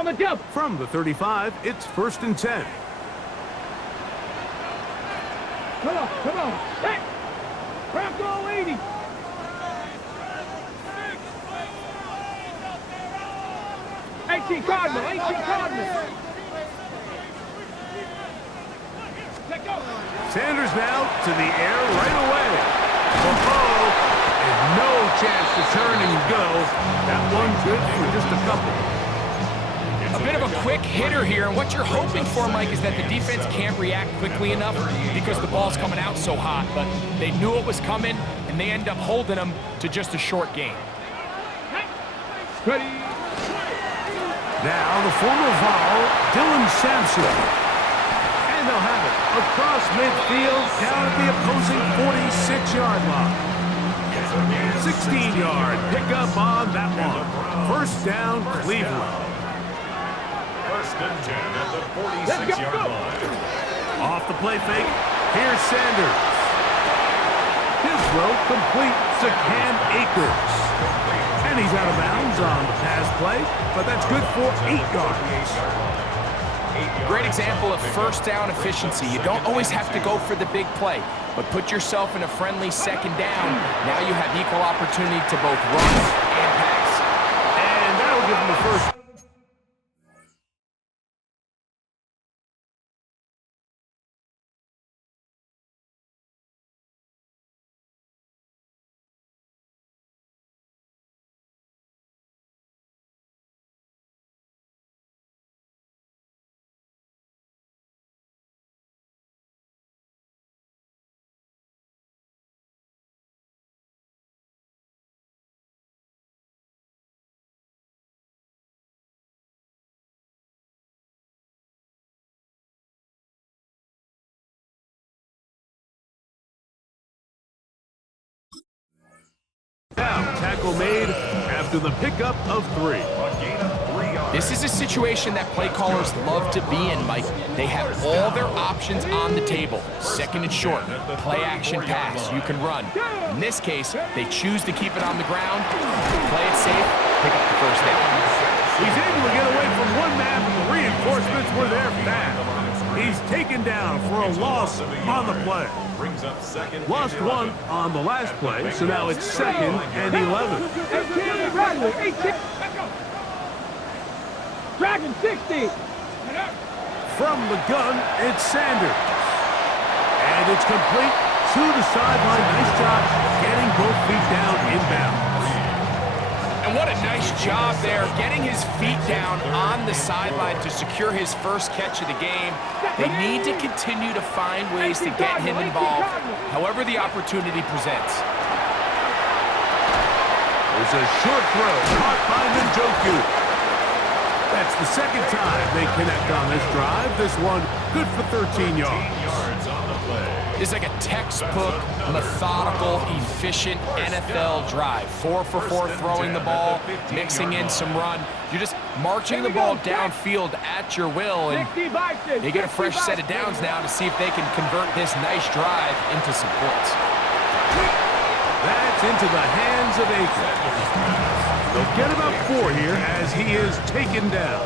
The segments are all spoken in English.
On the double. From the 35, it's 1st and 10. Come on. Hey! Bronco 80. Cardinal. Sanders now to the air right away. And no chance to turn and go. That one good for just a couple. A bit of a quick hitter here, and what you're hoping for, Mike, is that the defense can't react quickly enough because the ball's coming out so hot, but they knew it was coming, and they end up holding them to just a short gain. Ready. Now the former Vol, Dylan Sampson. And they'll have it across midfield down at the opposing 46-yard line. 16-yard pickup on that one. 1st down, Cleveland. 1st and 10 at the 46-yard line. Off the play fake, here's Sanders. His throw complete to Cam Akers. And he's out of bounds on the pass play, but that's good for 8 yards. Great example of 1st down efficiency. You don't always have to go for the big play, but put yourself in a friendly 2nd down. Now you have equal opportunity to both run and pass. And that'll give him the 1st. Now, tackle made after the pickup of 3. This is a situation that play callers love to be in, Mike. They have all their options on the table. 2nd and short, play action pass, you can run. In this case, they choose to keep it on the ground, play it safe, pick up the 1st down. He's able to get away from one man, but the reinforcements were there fast. He's taken down for a loss on the play. Lost 1 on the last play, so now it's 2nd and 11. 18. Dragon 60. From the gun, it's Sanders. And it's complete to the sideline. Nice job getting both feet down inbounds. And what a nice job there, getting his feet down on the sideline to secure his 1st catch of the game. They need to continue to find ways to get him involved, however the opportunity presents. There's a short throw caught by Njoku. That's the 2nd time they connect on this drive. This one good for 13 yards. It's like a textbook, methodical, efficient NFL drive. 4 for 4 throwing the ball, mixing in some run. You're just marching the ball downfield at your will, and they get a fresh set of downs now to see if they can convert this nice drive into some points. That's into the hands of Akers. They'll get about 4 here as he is taken down.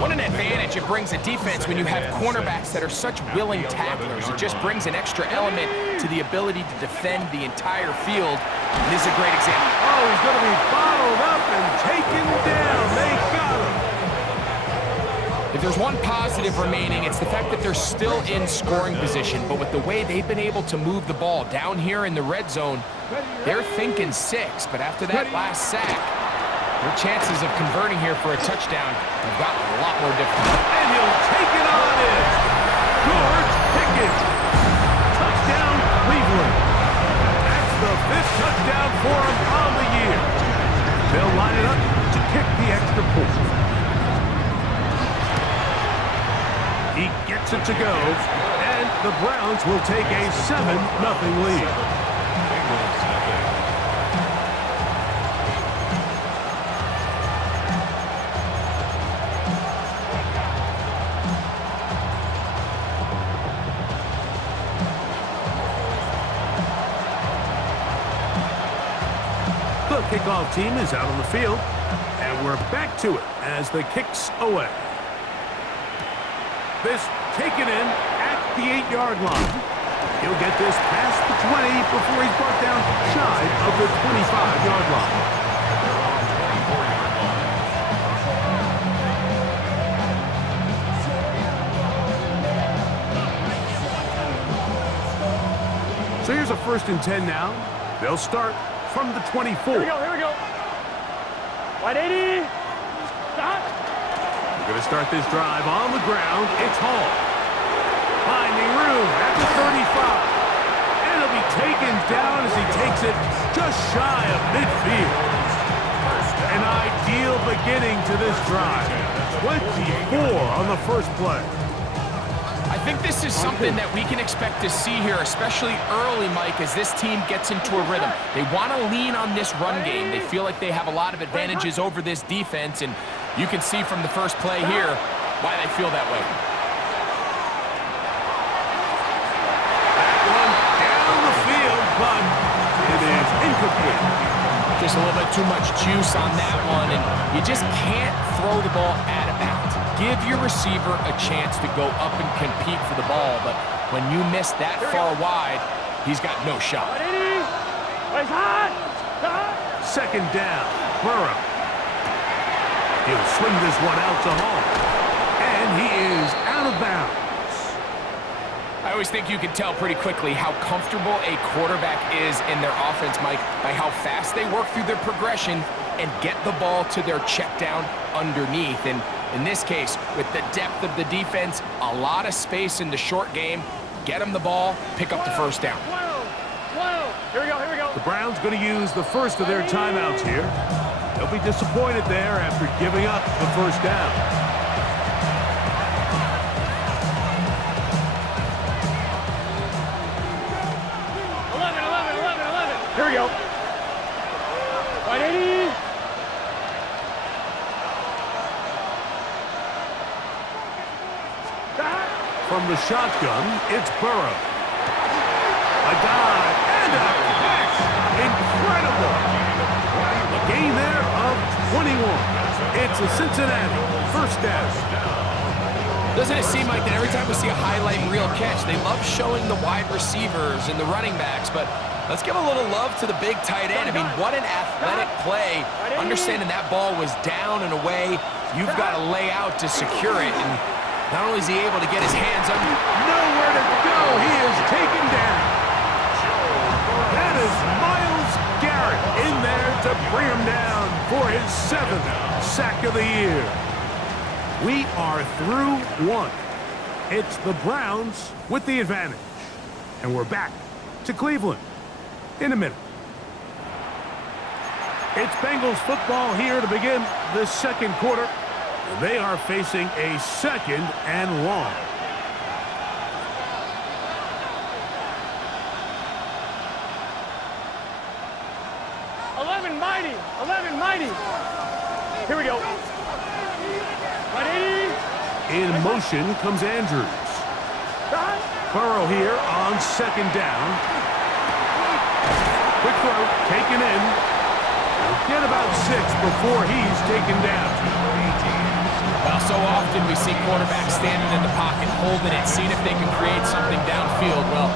What an advantage it brings a defense when you have cornerbacks that are such willing tacklers. It just brings an extra element to the ability to defend the entire field. And this is a great example. Oh, he's going to be bottled up and taken down. They got him. If there's one positive remaining, it's the fact that they're still in scoring position. But with the way they've been able to move the ball down here in the red zone, they're thinking 6. But after that last sack, their chances of converting here for a touchdown have gotten a lot more difficult. And he'll take it on in. George Pickens. Touchdown, Cleveland. That's the 5th touchdown for him on the year. They'll line it up to kick the extra point. He gets it to go, and the Browns will take a 7-0 lead. The kickoff team is out on the field, and And we're back to it as the kick's away. This taken in at the 8-yard line. He'll get this past the 20 before he's brought down shy of the 25-yard line. So here's a 1st and 10 now. They'll start from the 24. Here we go. Wide 80. Stop. We're going to start this drive on the ground. It's Hall. Finding room at the 35. And it'll be taken down as he takes it just shy of midfield. An ideal beginning to this drive. 24 on the first play. I think this is something that we can expect to see here, especially early, Mike, as this team gets into a rhythm. They want to lean on this run game. They feel like they have a lot of advantages over this defense, and you can see from the first play here why they feel that way. That one down the field, but it is incomplete. Just a little bit too much juice on that one, and you just can't throw the ball out of bounds. Give your receiver a chance to go up and compete for the ball, but when you miss that far wide, he's got no shot. Second down, Burrow. He'll swing this one out to Hall, and he is out of bounds. I always think you can tell pretty quickly how comfortable a quarterback is in their offense, Mike, by how fast they work through their progression and get the ball to their check down underneath. And in this case, with the depth of the defense, a lot of space in the short game, get them the ball, pick up the first down. Here we go. The Browns going to use the first of their timeouts here. They'll be disappointed there after giving up the first down. Here we go. 180. From the shotgun, it's Burrow. A dive and a catch. Incredible. A gain there of 21. It's a Cincinnati first down. Doesn't it seem like that every time we see a highlight reel catch, they love showing the wide receivers and the running backs, but let's give a little love to the big tight end. I mean, what an athletic play. Understanding that ball was down and away, you've got to lay out to secure it, and not only is he able to get his hands on nowhere to go, he is taken down. That is Myles Garrett in there to bring him down for his 7th sack of the year. We are through one. It's the Browns with the advantage. And we're back to Cleveland in a minute. It's Bengals football here to begin the second quarter. They are facing a 2nd and long. Mighty. Here we go. 180. In motion comes Andrews. Burrow here on 2nd down. Quick throw taken in. He'll get about 6 before he's taken down. Well, so often we see quarterbacks standing in the pocket, holding it, seeing if they can create something downfield. Well,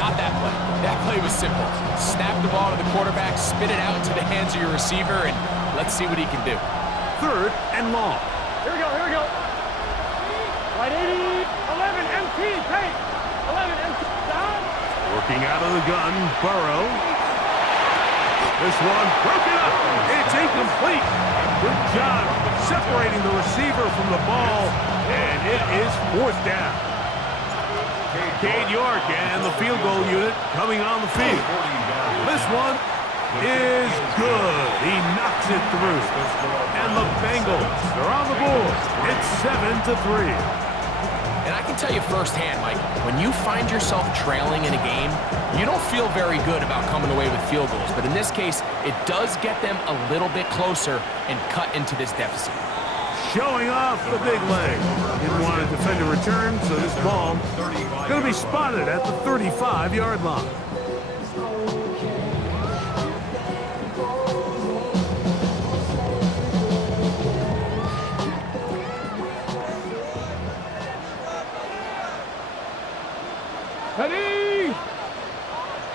not that play. That play was simple. Snap the ball to the quarterback, spit it out into the hands of your receiver, and let's see what he can do. 3rd and long. Here we go. 180. 11 MT. Take. 11 MT. Down. Working out of the gun, Burrow. This one broken up. It's incomplete. Good job separating the receiver from the ball, and it is 4th down. Cade York and the field goal unit coming on the field. This one is good. He knocks it through. And the Bengals are on the board. It's 7-3. And I can tell you firsthand, Mike, when you find yourself trailing in a game, you don't feel very good about coming away with field goals. But in this case, it does get them a little bit closer and cut into this deficit. Showing off the big leg. Didn't want to defend a return, so this ball going to be spotted at the 35-yard line. Ready?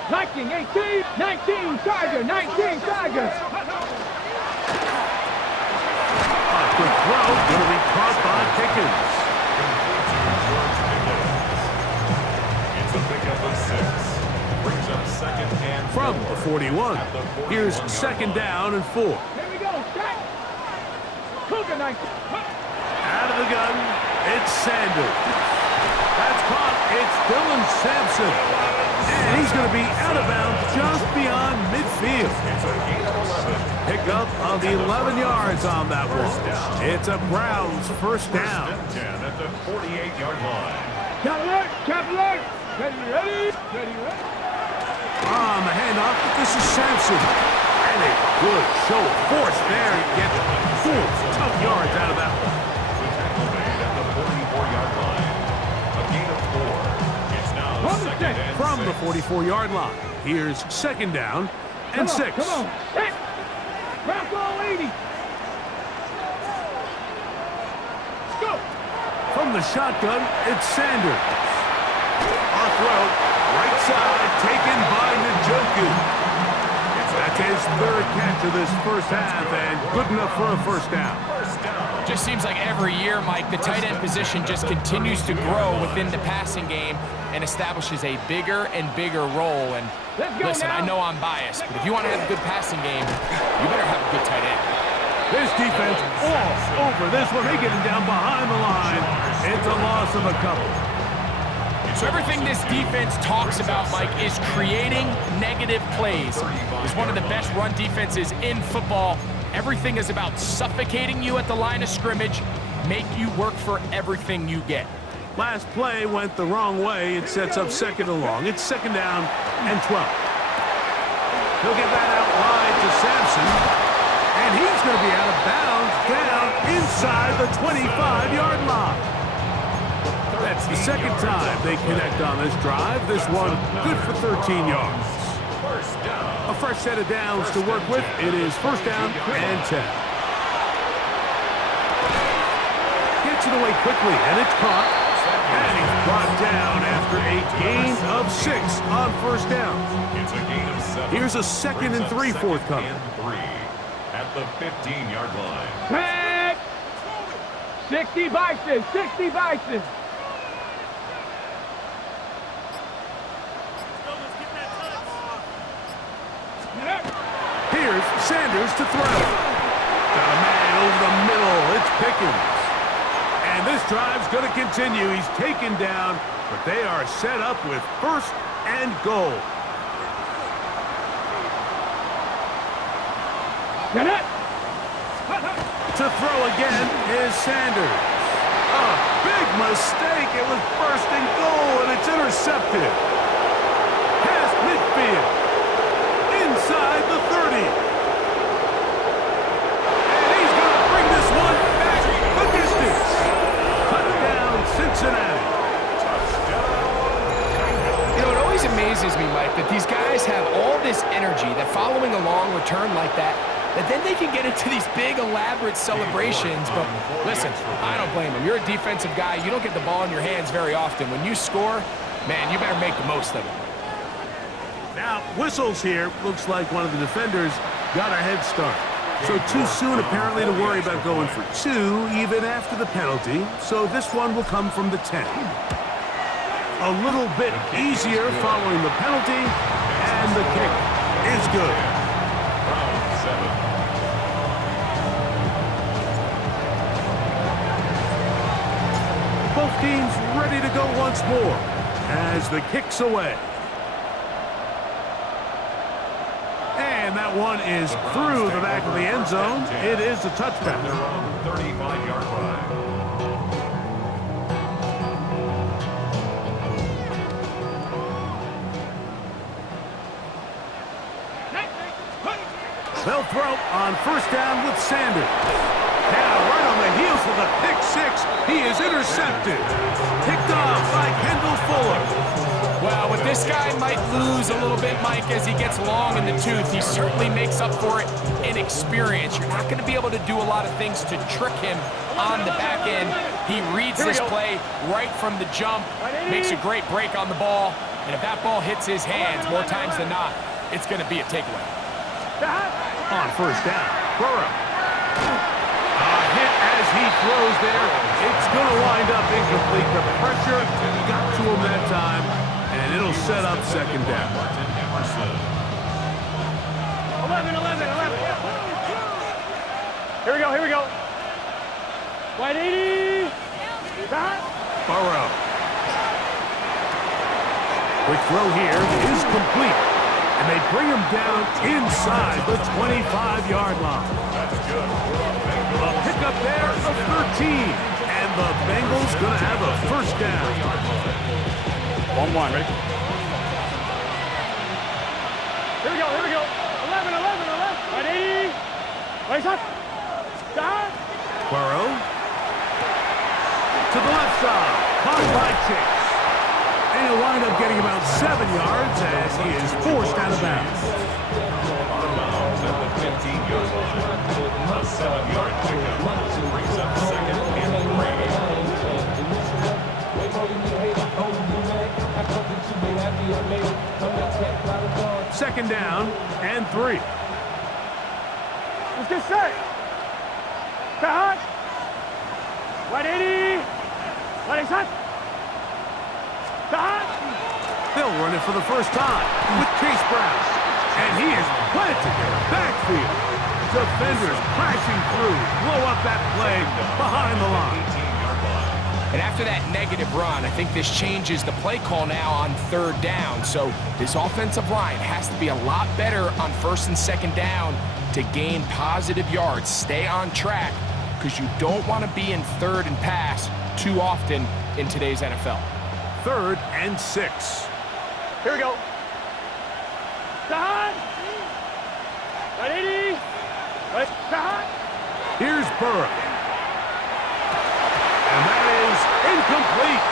19, 18, 19, Tiger, 19, Tiger. A quick throw, going to be caught by Pickens. It's a pickup of 6. Brings up second and From the 41. Here's 41 second down and 4. Here we go, set. Cougar 19. Out of the gun, it's Sanders. That's caught. It's Dylan Sampson. And he's going to be out of bounds just beyond midfield. It's a gain of 11. Pickup of 11 yards on that one. It's a Browns first down. First and 10 at the 48-yard line. Captain, ready? On the handoff, this is Sampson. And a good show of force there. He gets 4 tough yards out of that one. The tackle made at the 44-yard line. A gain of 4. It's now second and 6. From the 44-yard line, here's second down and 6. Come on, set. Bronco 80. Go. From the shotgun, it's Sanders. Our throw, right side, taken by Njoku. That's his third catch of this first half, and good enough for a first down. Just seems like every year, Mike, the tight end position just continues to grow within the passing game and establishes a bigger and bigger role. And listen, I know I'm biased, but if you want to have a good passing game, you better have a good tight end. This defense all over this one. They get him down behind the line. It's a loss of a couple. So everything this defense talks about, Mike, is creating negative plays. It's one of the best run defenses in football. Everything is about suffocating you at the line of scrimmage, make you work for everything you get. Last play went the wrong way. It sets up second and long. It's second down and 12. He'll get that out wide to Sampson. And he's going to be out of bounds down inside the 25-yard line. That's the second time they connect on this drive. This one good for 13 yards. A fresh set of downs to work with. It is first down and 10. Gets it away quickly, and it's caught. And he's brought down after a gain of 6 on first down. It's a gain of 7. Here's a second and 3 forthcoming. At the 15-yard line. Back. 60 Bison, 60 Bison. Here's Sanders to throw. Got a man over the middle. It's Pickens. And this drive's going to continue. He's taken down, but they are set up with first and goal. To throw again is Sanders. A big mistake. It was first and goal, and it's intercepted. Past midfield. Inside the 30. And he's going to bring this one back the distance. Touchdown, Cincinnati. You know, it always amazes me, Mike, that these guys have all this energy, that following a long return like that then they can get into these big, elaborate celebrations. But listen, I don't blame them. You're a defensive guy. You don't get the ball in your hands very often. When you score, man, you better make the most of it. Now, whistles here. Looks like one of the defenders got a head start. So too soon, apparently, to worry about going for 2, even after the penalty. So this one will come from the 10. A little bit easier following the penalty, and the kick is good. Round 7. Both teams ready to go once more as the kick's away. And that one is through the back of the end zone. It is a touchdown. Their own 35-yard line. They'll throw on first down with Sanders. Now, right on the heels of the pick 6, he is intercepted. Picked off by Kendall Fuller. Well, with this guy might lose a little bit, Mike, as he gets long in the tooth. He certainly makes up for it in experience. You're not going to be able to do a lot of things to trick him on the back end. He reads this play right from the jump, makes a great break on the ball, And if that ball hits his hands more times than not, it's going to be a takeaway. On first down, Burrow. A hit as he throws there. It's going to wind up incomplete. The pressure got to him that time, and it'll set up second down. 11. Here we go. Wide 80. Burrow. Quick throw here is complete. And they bring him down inside the 25-yard line. A pickup there of 13. And the Bengals going to have a first down. 1-1, ready? Here we go. 11. Right 80. Right shot. Stop. Burrow. To the left side. Caught by Chase. And he'll wind up getting about 7 yards as he is forced out of bounds. Out of bounds at the 15-yard line. A 7-yard pickup brings up second and 3. Second down and 3. Let's get set. Cut. Right 80. Right shot. They'll run it for the first time with Chase Brown. And he is planted in the backfield. Defenders crashing through. Blow up that play behind the line. And after that negative run, I think this changes the play call now on third down. So this offensive line has to be a lot better on first and second down to gain positive yards. Stay on track because you don't want to be in third and pass too often in today's NFL. 3rd and 6. Here we go. Right 80. Right. Here's Burrow. And that is incomplete.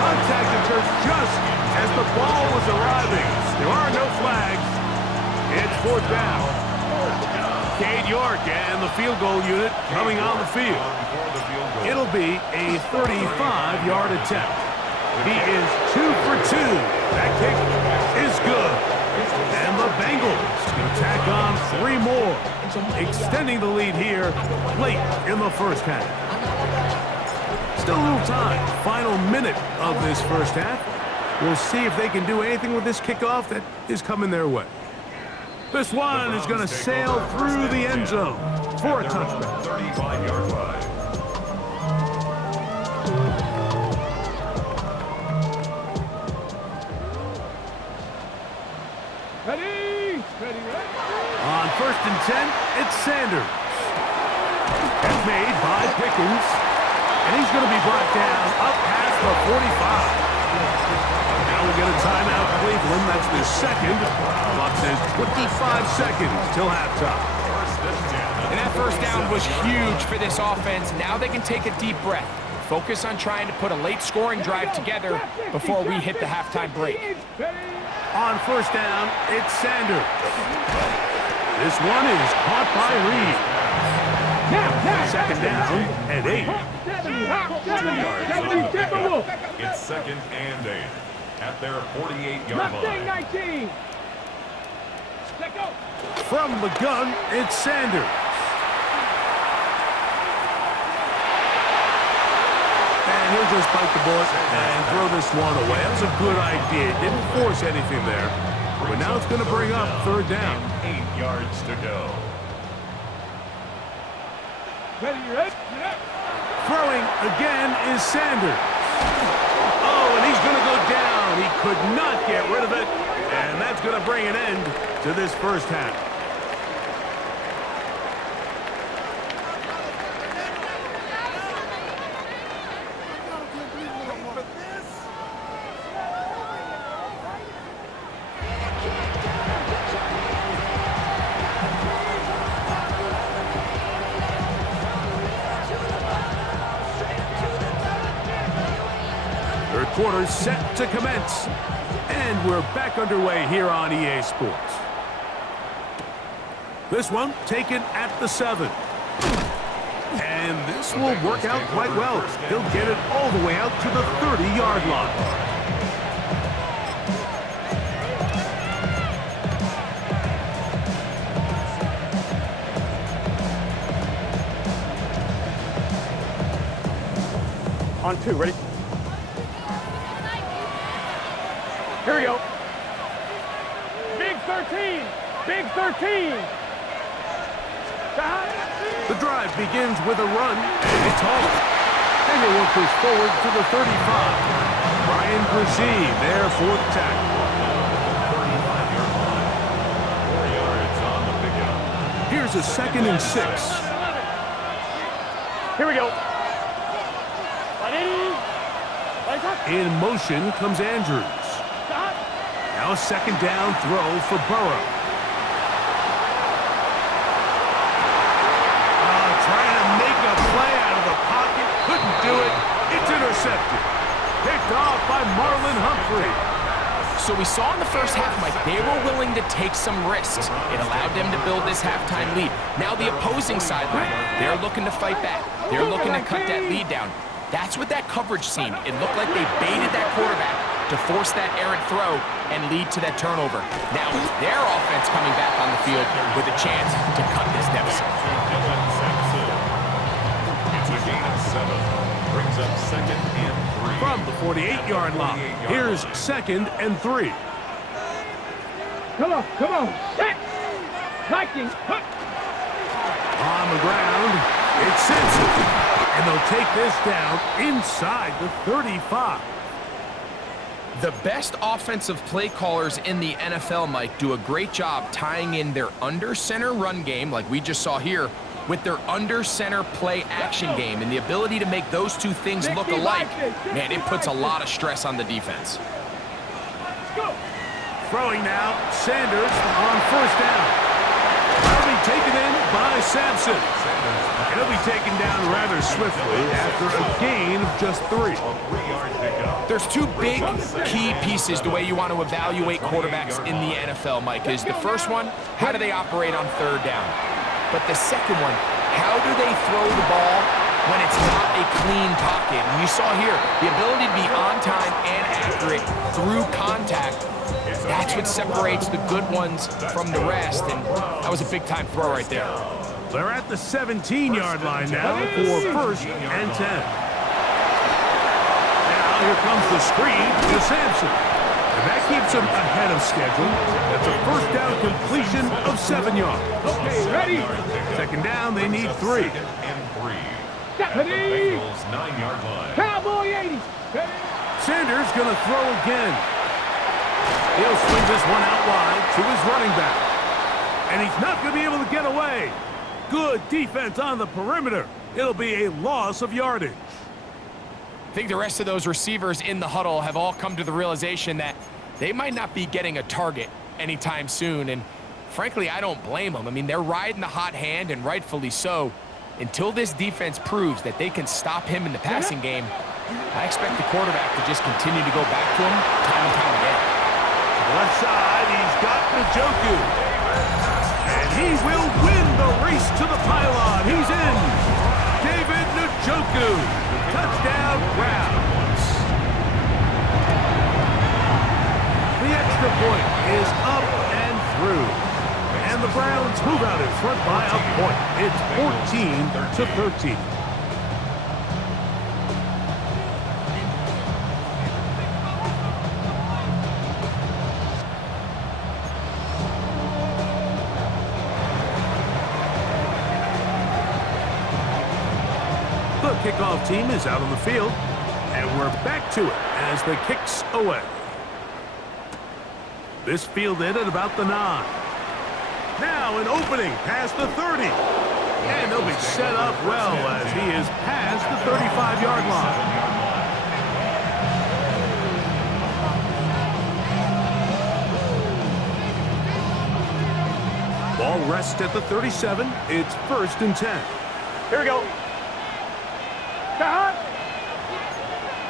Contact occurs just as the ball was arriving. There are no flags. It's 4th down. Cade York and the field goal unit coming on the field. It'll be a 35-yard attempt. He is 2 for 2. That kick is good. And the Bengals can tack on 3 more, extending the lead here late in the first half. Still a little time. Final minute of this first half. We'll see if they can do anything with this kickoff that is coming their way. This one is going to sail through the end zone for a touchdown. 35-yard line. On 1st and 10, it's Sanders. It's made by Pickens. And he's going to be brought down up past the 45. Now we'll get a timeout, Cleveland. That's their second. Clock says 25 seconds till halftime. And that first down was huge for this offense. Now they can take a deep breath. Focus on trying to put a late scoring drive together before we hit the halftime break. On first down, it's Sanders. This one is caught by Reed. Second down and 8. It's 2nd and 8 at their 48-yard line. From the gun, it's Sanders. And he'll just bite the bullet and throw this one away. That was a good idea. Didn't force anything there. But now it's going to bring up 3rd down. 8 yards to go. Throwing again is Sanders. Oh, and he's going to go down. He could not get rid of it. And that's going to bring an end to this first half. Third quarter set to commence. And we're back underway here on EA Sports. This one taken at the 7. And this will work out quite well. He'll get it all the way out to the 30-yard line. on 2. Ready? Here we go. Big 13. Big 13. The drive begins with a run, and it's home. And the work is forward to the 35. Brian Brzee there for the tackle. 35-yard line. 4 yards on the pickup. Here's a 2nd and 6. Here we go. In motion comes Andrews. Now a 2nd down throw for Burrow. Trying to make a play out of the pocket. Couldn't do it. It's intercepted. Picked off by Marlon Humphrey. So we saw in the first half, Mike, they were willing to take some risks. It allowed them to build this halftime lead. Now the opposing sideline, they're looking to fight back. They're looking to cut that lead down. That's what that coverage seemed. It looked like they baited that quarterback to force that errant throw and lead to that turnover. Now it's their offense coming back on the field with a chance to cut this deficit. It's a gain of 7. Brings up 2nd and 3. From the 48-yard line, here's 2nd and 3. Come on. Set. Hiking. On the ground, it's Simpson. And they'll take this down inside the 35. The best offensive play callers in the NFL, Mike, do a great job tying in their under-center run game, like we just saw here, with their under-center play action game. And the ability to make those two things look alike, man, it puts a lot of stress on the defense. Throwing now, Sanders on 1st down. That'll be taken in by Sampson. He'll be taken down rather swiftly after a gain of just 3. There's 2 big key pieces the way you want to evaluate quarterbacks in the NFL, Mike, is the first one, how do they operate on 3rd down? But the second one, how do they throw the ball when it's not a clean pocket? And you saw here, the ability to be on time and accurate through contact, that's what separates the good ones from the rest, and that was a big-time throw right there. They're at the 17-yard line now for 1st and 10. Now here comes the screen to Sampson. And that keeps him ahead of schedule. That's a 1st down completion of 7 yards. Okay, ready. 2nd down, they need 3. 2nd and 3. At the Bengals 9-yard line. Cowboy 80. Sanders going to throw again. He'll swing this one out wide to his running back. And he's not going to be able to get away. Good defense on the perimeter. It'll be a loss of yardage. I think the rest of those receivers in the huddle have all come to the realization that they might not be getting a target anytime soon. And frankly, I don't blame them. I mean, they're riding the hot hand, and rightfully so. Until this defense proves that they can stop him in the passing game, I expect the quarterback to just continue to go back to him time and time again. Left side, he's got Njoku. And he will win the race to the pylon. He's in. David Njoku. Touchdown, Browns. The extra point is up and through. And the Browns move out in front by a point. It's 14-13. The kickoff team is out on the field, and we're back to it as the kicks away. This fielded at about the 9. Now an opening past the 30. And they'll be set up well as he is past the 35-yard line. Ball rests at the 37. It's 1st and 10. Here we go. Cut.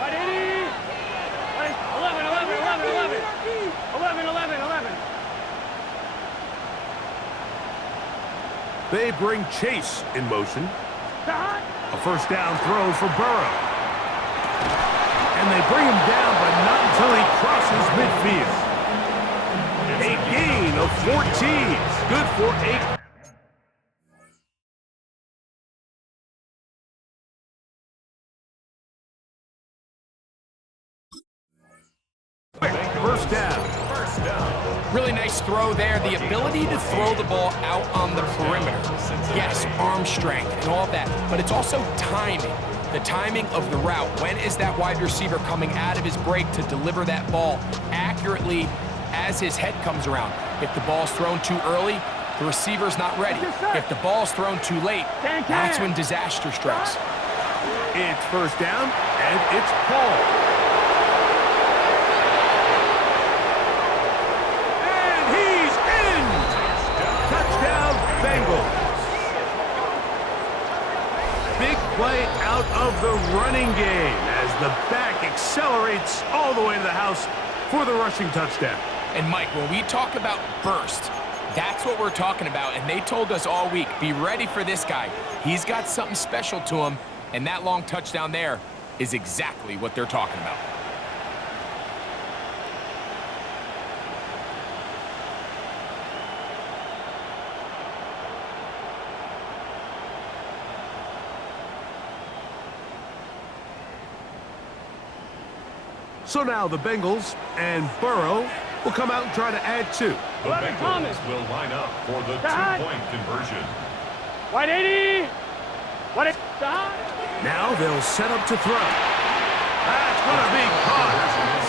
180. 11. They bring Chase in motion. A 1st down throw for Burrow. And they bring him down, but not until he crosses midfield. A gain of 14. Good for 8. Really nice throw there. The ability to throw the ball out on the perimeter. Yes, arm strength and all that, but it's also timing. The timing of the route. When is that wide receiver coming out of his break to deliver that ball accurately as his head comes around? If the ball's thrown too early, the receiver's not ready. If the ball's thrown too late, that's when disaster strikes. It's first down, and it's called. And he's in! Touchdown, Bengals. Big play out of the running game as the back accelerates all the way to the house for the rushing touchdown. And Mike, when we talk about burst, that's what we're talking about. And they told us all week, be ready for this guy. He's got something special to him. And that long touchdown there is exactly what they're talking about. So now the Bengals and Burrow will come out and try to add two. The Bengals will line up for the two-point conversion. 180. 180. Now they'll set up to throw. That's going to be caught.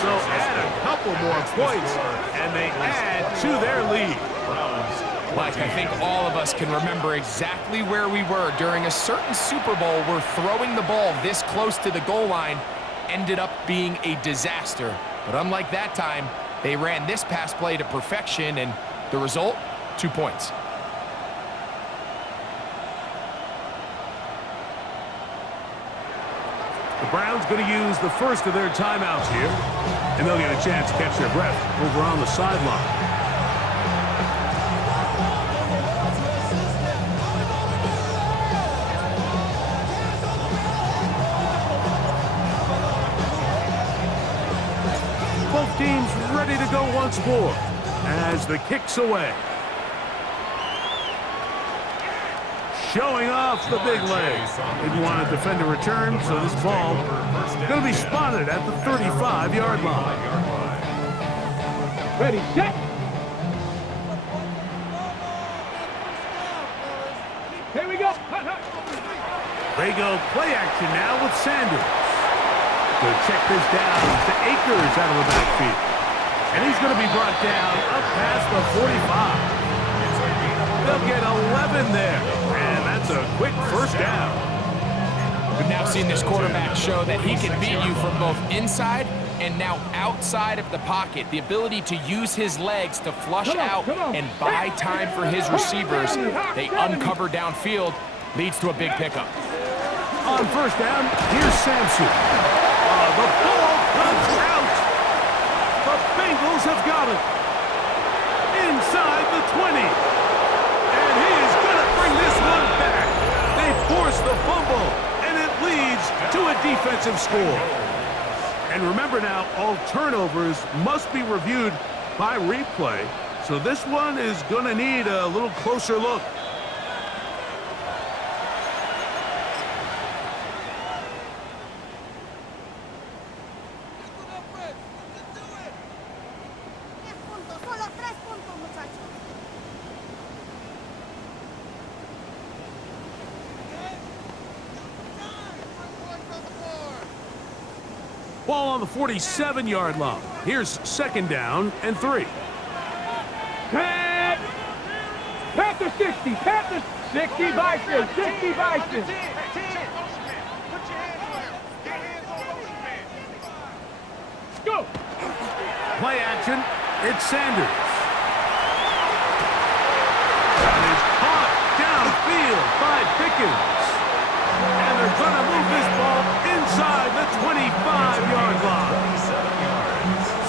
So add a couple more points, and they add to their lead. Mike, I think all of us can remember exactly where we were during a certain Super Bowl where throwing the ball this close to the goal line ended up being a disaster. But unlike that time, they ran this pass play to perfection, and the result, 2 points. The Browns going to use the first of their timeouts here, and they'll get a chance to catch their breath over on the sideline. Both teams ready to go once more as the kick's away. Showing off the big leg. Didn't want to defend a return, so this ball going to be spotted at the 35-yard line. Ready, set. Here we go. They go play action now with Sanders. They'll check this down to Akers out of the backfield. And he's going to be brought down up past the 45. They'll get 11 there. And that's a quick first down. We've now seen this quarterback show that he can beat you from both inside and now outside of the pocket. The ability to use his legs to flush out and buy time for his receivers. They uncover downfield, leads to a big pickup. On first down, here's Sampson. The ball comes out. The Bengals have got it. Inside the 20. And he is going to bring this one back. They force the fumble, and it leads to a defensive score. And remember now, all turnovers must be reviewed by replay. So this one is going to need a little closer look. Ball on the 47-yard line. Here's second down and 3. Panther 60. Panther 60 Bison. 60 Bison. Go. Play action. It's Sanders. That is caught downfield by Pickens. And they're going to move this ball inside the 25-yard line.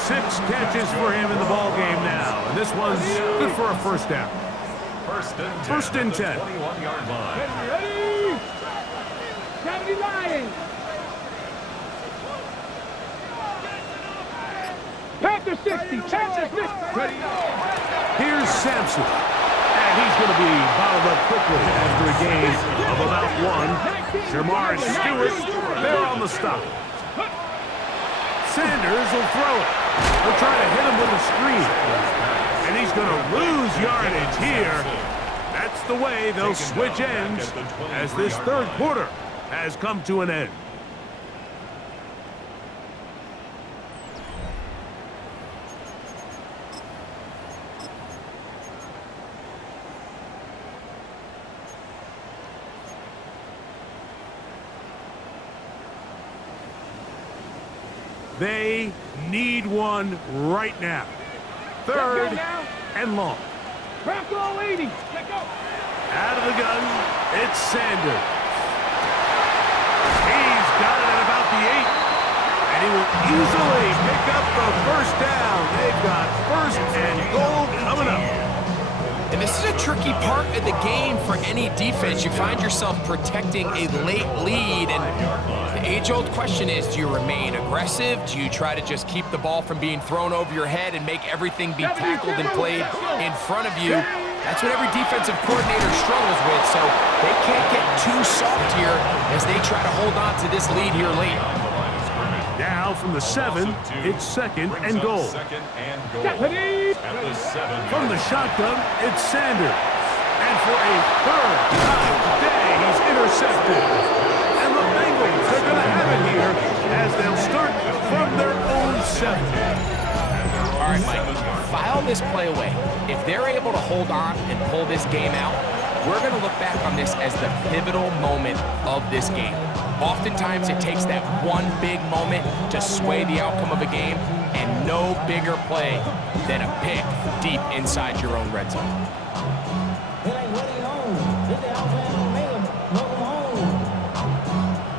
6 catches for him in the ball game now. And this one's good for a first down. First and 10. 21-yard line. Ready? 70 Lions. Panther 60. Panther 60. Ready? Here's Sampson. And he's going to be bottled up quickly after a gain of about 1. Jamar Stewart there on the stop. Sanders will throw it. They'll try to hit him with a screen. And he's going to lose yardage here. That's the way they'll switch ends as this third quarter has come to an end. They need one right now. Third and long. Bronco 80. Let go. Out of the gun, it's Sanders. He's got it at about the 8. And he will easily pick up the first down. They've got first and goal coming up. And this is a tricky part of the game for any defense. You find yourself protecting a late lead, and the age-old question is, do you remain aggressive? Do you try to just keep the ball from being thrown over your head and make everything be tackled and played in front of you? That's what every defensive coordinator struggles with, so they can't get too soft here as they try to hold on to this lead here late. Now from the 7, it's second and goal. From the shotgun, it's Sanders. And for a third time today, he's intercepted. And the Bengals are going to have it here as they'll start from their own 7. All right, Mike, file this play away. If they're able to hold on and pull this game out, we're going to look back on this as the pivotal moment of this game. Oftentimes, it takes that one big moment to sway the outcome of a game, and no bigger play than a pick deep inside your own red zone. It ain't what he owns. This is Alabama that made him welcome home.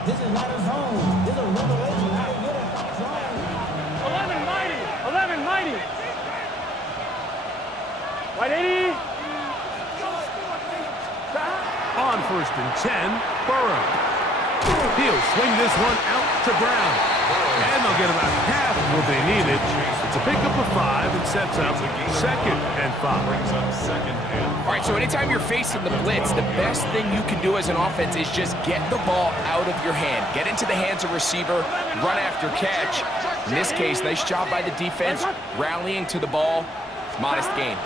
This is not his home. This is a revelation. How to get it. Zone. 11 mighty. 11 mighty. White 80. On first and 10, Burrow. He'll swing this one out to Brown. And they'll get about half of what they needed. It's a pickup of 5 and sets up second and 5. All right, so anytime you're facing the blitz, the best thing you can do as an offense is just get the ball out of your hand. Get into the hands of receiver, run after catch. In this case, nice job by the defense, rallying to the ball. Modest gain.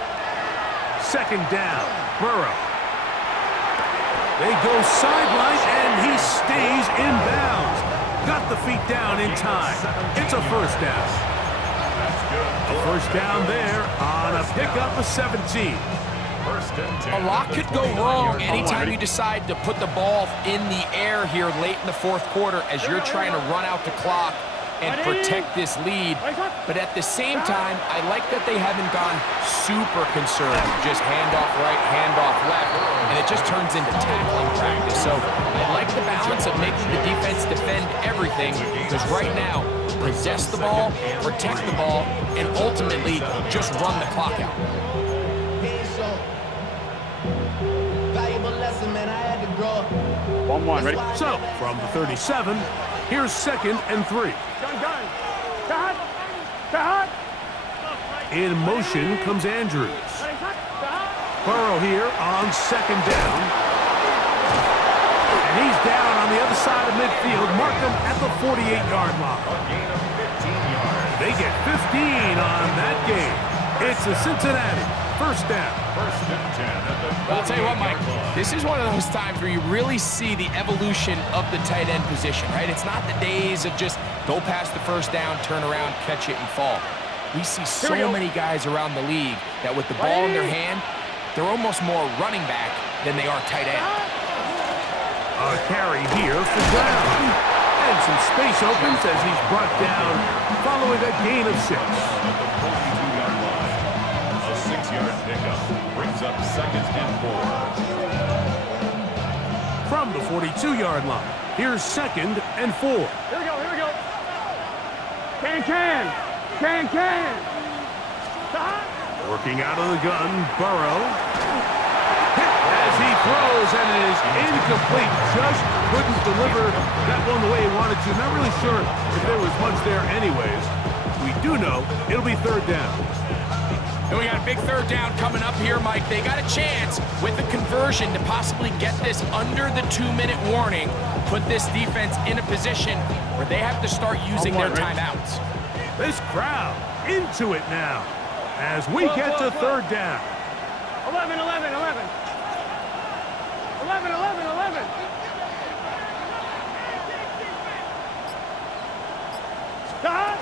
Second down, Burrow. They go sideline, and he stays in bounds. Got the feet down in time. It's a first down. A first down there on a pickup of 17. A lot could go wrong anytime you decide to put the ball in the air here late in the fourth quarter as you're trying to run out the clock and protect this lead. But at the same time, I like that they haven't gone super conservative. Just handoff right, handoff left, and it just turns into tackling practice. So I like the balance of making the defense defend everything, because right now, possess the ball, protect the ball, and ultimately just run the clock out. Valuable lesson, man. I had to grow up. 1-1, ready? So, from the 37, here's second and 3. Gun. Cut. Cut. In motion comes Andrews. Burrow here on second down. And he's down on the other side of midfield. Mark him at the 48-yard line. They get 15 on that game. It's a Cincinnati first down. Well, I'll tell you what, Mike, this is one of those times where you really see the evolution of the tight end position, right? It's not the days of just go past the first down, turn around, catch it, and fall. We see so many guys around the league that with the ball in their hand, they're almost more running back than they are tight end. A carry here for Brown. And some space opens as he's brought down following a gain of 6. At the 42-yard line, a 6-yard pickup brings up second and 4. From the 42-yard line, here's second and 4. Here we go. Can. Working out of the gun, Burrow. Hit as he throws, and it is incomplete. Just couldn't deliver that one the way he wanted to. Not really sure if there was much there anyways. We do know it'll be third down. And we got a big third down coming up here, Mike. They got a chance with the conversion to possibly get this under the 2-minute warning, put this defense in a position where they have to start using their timeouts. This crowd into it now as we get to third down. 11, 11, 11. 11, 11, 11. Stop.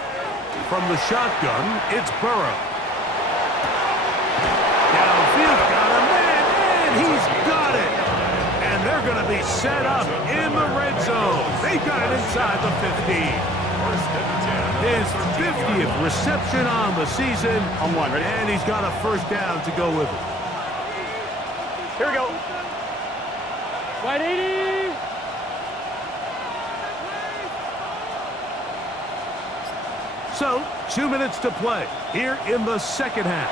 From the shotgun, it's Burrow. Downfield, got a man, and he's got it. And they're going to be set up in the red zone. They've got it inside the 15. His 50th reception on the season. On one, ready? And he's got a first down to go with it. Here we go. Wide 80. So, 2 minutes to play here in the second half.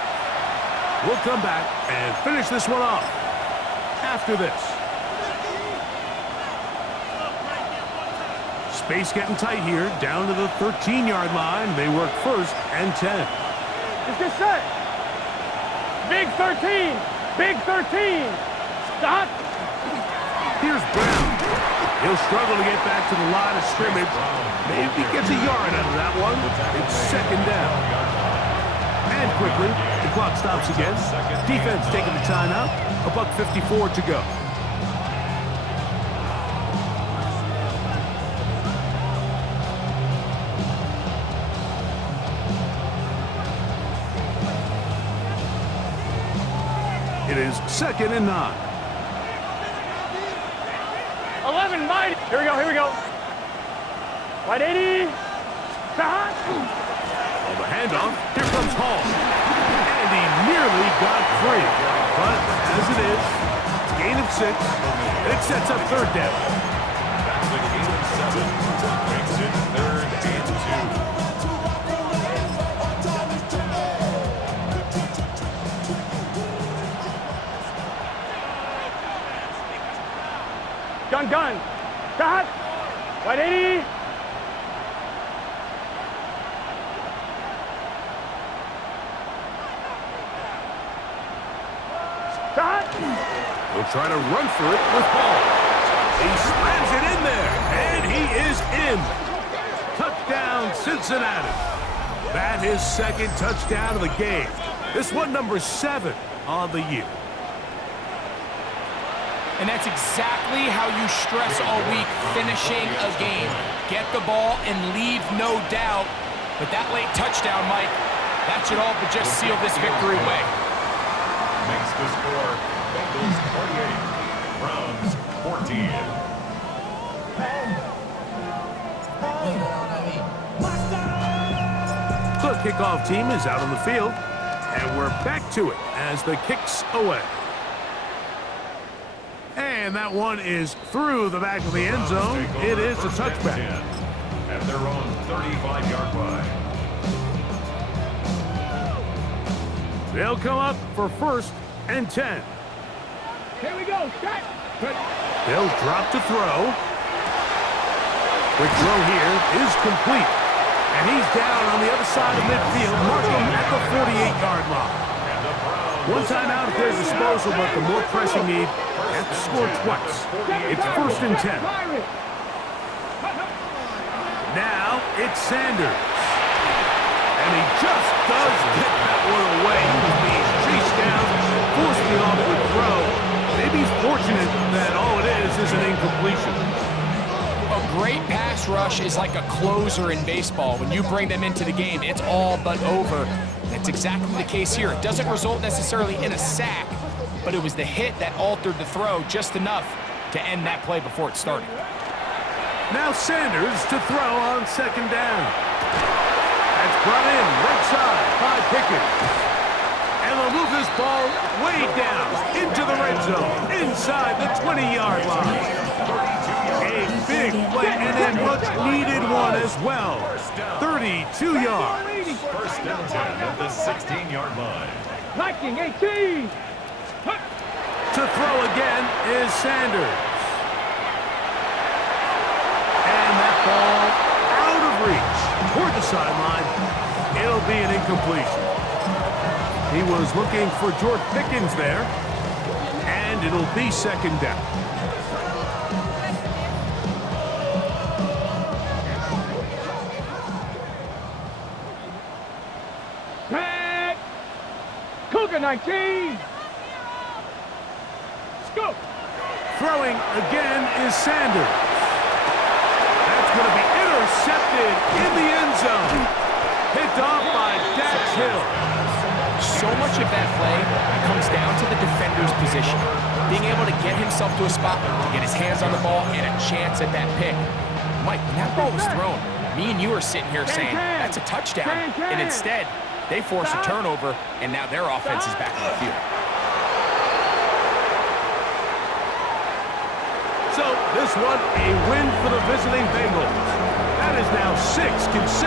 We'll come back and finish this one off after this. Space getting tight here, down to the 13-yard line. They work first and 10. Let's get set. Big 13. Big 13. Stop. Here's Brown. He'll struggle to get back to the line of scrimmage. Maybe gets a yard out of that one. It's second down. And quickly, the clock stops again. Defense taking the timeout. $1:54 to go. It is second and 9. 11, mighty. Here we go, here we go. Wide 80. Stop. On the handoff, here comes Hall. And he nearly got free. But as it is, gain of 6. It sets up third down. That's a gain of 7. Makes it third and 2. Gun, gun. Stop. Wide 80. Stop. He'll try to run for it with Hall. He slams it in there, and he is in. Touchdown, Cincinnati. That is second touchdown of the game. This one number 7 on the year. And that's exactly how you stress all week, finishing a game. Get the ball and leave no doubt. But that late touchdown, Mike, that should all but just seal this victory away. Makes the score Bengals 48, Browns 14. The kickoff team is out on the field, and we're back to it as the kick's away. And that one is through the back of the end zone. It is a touchback. At their own 35-yard line. They'll come up for first and 10. Here we go. Shot. They'll drop to throw. Quick throw here is complete. And he's down on the other side of midfield, marking at the 48-yard line. One timeout at their disposal, but the more pressing need, have to score twice. It's first and 10. Now it's Sanders. And he just does get that one away. He was being chased down, forced the awkward throw. Maybe he's fortunate that all it is an incompletion. A great pass rush is like a closer in baseball. When you bring them into the game, it's all but over. That's exactly the case here. It doesn't result necessarily in a sack, but it was the hit that altered the throw just enough to end that play before it started. Now Sanders to throw on second down. That's brought in right side by Pickett. And they'll move this ball way down into the red zone, inside the 20-yard line. A big play and a much-needed one as well. 32 yards. First and 10 at the 16-yard line. Liking 18. To throw again is Sanders. And that ball out of reach toward the sideline. It'll be an incompletion. He was looking for George Pickens there. And it'll be second down. Look at 19. Scoop. Throwing again is Sanders. That's going to be intercepted in the end zone. Picked off by Dax Hill. So much of that play comes down to the defender's position. Being able to get himself to a spot, to get his hands on the ball, and a chance at that pick. Mike, when that ball was thrown, me and you are sitting here saying, that's a touchdown. And instead, they force a turnover, and now their offense is back on the field. So this one, a win for the visiting Bengals. That is now 6 consecutive.